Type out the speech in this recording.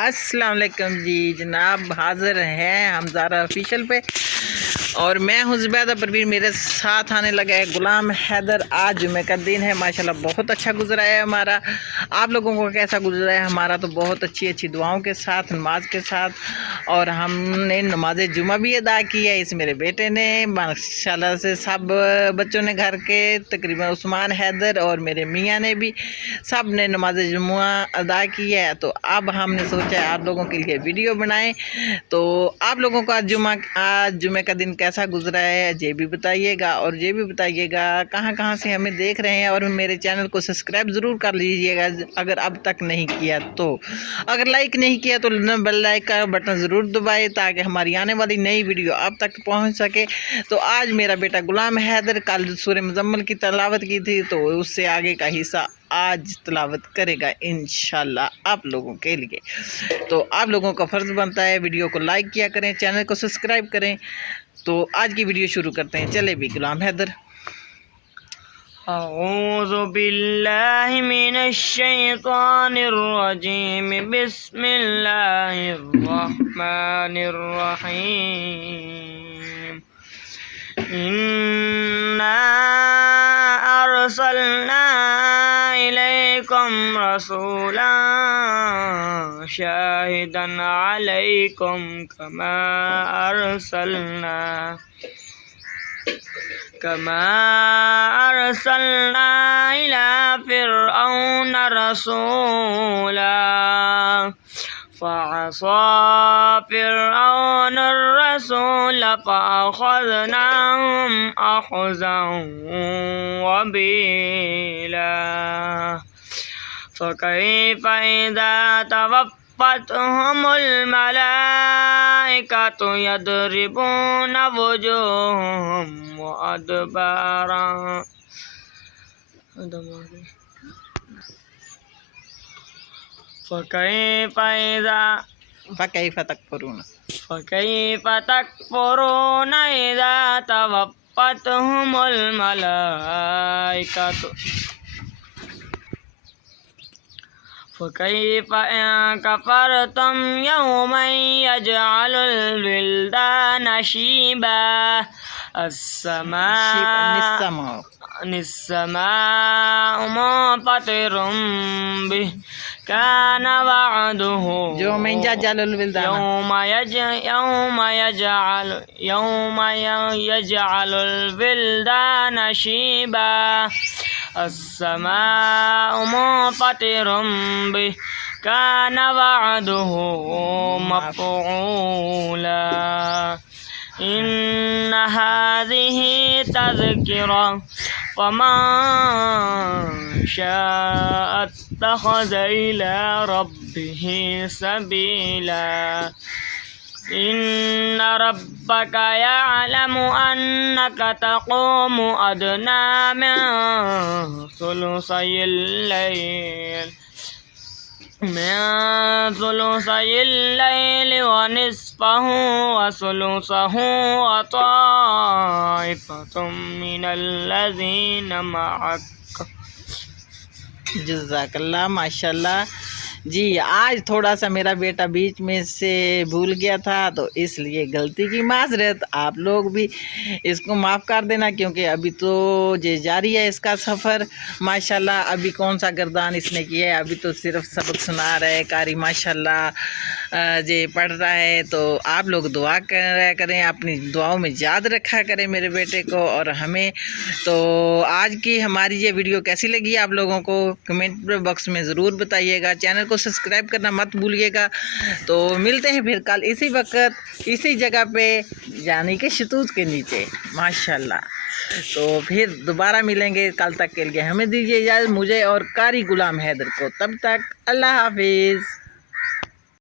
अस्सलाम वालेकुम जी जनाब, हाज़िर हैं हम ज़ारा ऑफिशियल पे और मैं हूँ ज़ुबैदा परवीन। मेरे साथ आने लगा है गुलाम हैदर। आज जुमे का दिन है, माशाल्लाह बहुत अच्छा गुजरा है हमारा। आप लोगों को कैसा गुजरा है? हमारा तो बहुत अच्छी अच्छी दुआओं के साथ, नमाज के साथ, और हमने नमाज जुमा भी अदा की है। इस मेरे बेटे ने माशाल्लाह से सब बच्चों ने घर के तकरीबन उस्मान हैदर और मेरे मियाँ ने भी सब ने नमाज जुमा अदा की है। तो अब हमने सोचा आप लोगों के लिए वीडियो बनाएं। तो आप लोगों का आज जुमे का दिन कैसा गुजरा है ये भी बताइएगा, और ये भी बताइएगा कहाँ कहाँ से हमें देख रहे हैं। और मेरे चैनल को सब्सक्राइब ज़रूर कर लीजिएगा अगर अब तक नहीं किया तो। अगर लाइक नहीं किया तो बेल लाइक का बटन ज़रूर दबाए ताकि हमारी आने वाली नई वीडियो आप तक पहुंच सके। तो आज मेरा बेटा गुलाम हैदर कल सूरह मुज़म्मिल की तिलावत की थी, तो उससे आगे का हिस्सा आज तिलावत करेगा इंशाल्लाह आप लोगों के लिए। तो आप लोगों का फ़र्ज़ बनता है वीडियो को लाइक किया करें, चैनल को सब्सक्राइब करें। तो आज की वीडियो शुरू करते हैं। चले भी गुलाम हैदर। अऊज़ु बिल्लाहि मिनश शैतानिर रजीम, बिस्मिल्लाहिर रहमानिर रहीम। इन्ना अरसलना इलैकुम रसूलन शाहिदन अलैकुम कमा अरसलना इला फिरऔन रसूला फअसा फिरऔन الرسول فأخذناهم أخذا وبيلا فكيف إذا توفتهم الملائكة يضربون وجوههم وأدبارهم فكيف تكفرون إذا توفتهم الملائكة فكيف إن كفرتم يوما يجعل الولدان شيبا السماء منفطر به كان وعده يوم يجعل الولدان يوم يجعل الولدان شيبا السماء منفطر به كان وعده مفعولا إن هذه تذكرة فمن شاء اتخذ إلى ربه سبيلا إن ربك يعلم أنك تقوم أدنى من ثلثي الليل ونصفه وثلثه وطائفة من الذين معك जज़ाकल्लाह माशाल्लाह जी। आज थोड़ा सा मेरा बेटा बीच में से भूल गया था, तो इसलिए गलती की माज़रत। आप लोग भी इसको माफ़ कर देना, क्योंकि अभी तो ये जारी है इसका सफ़र माशाल्लाह। अभी कौन सा गर्दान इसने किया है, अभी तो सिर्फ सबक सुना रहा है कारी माशाल्लाह ये पढ़ रहा है। तो आप लोग दुआ करें, अपनी दुआओं में याद रखा करें मेरे बेटे को और हमें। तो आज की हमारी ये वीडियो कैसी लगी आप लोगों को कमेंट बॉक्स में ज़रूर बताइएगा। चैनल को सब्सक्राइब करना मत भूलिएगा। तो मिलते हैं फिर कल इसी वक्त इसी जगह पे, यानी कि शतूत के नीचे माशाल्लाह। तो फिर दोबारा मिलेंगे। कल तक के लिए हमें दीजिए इजाज़त, मुझे और कारी गुलाम हैदर को। तब तक अल्लाह हाफिज़।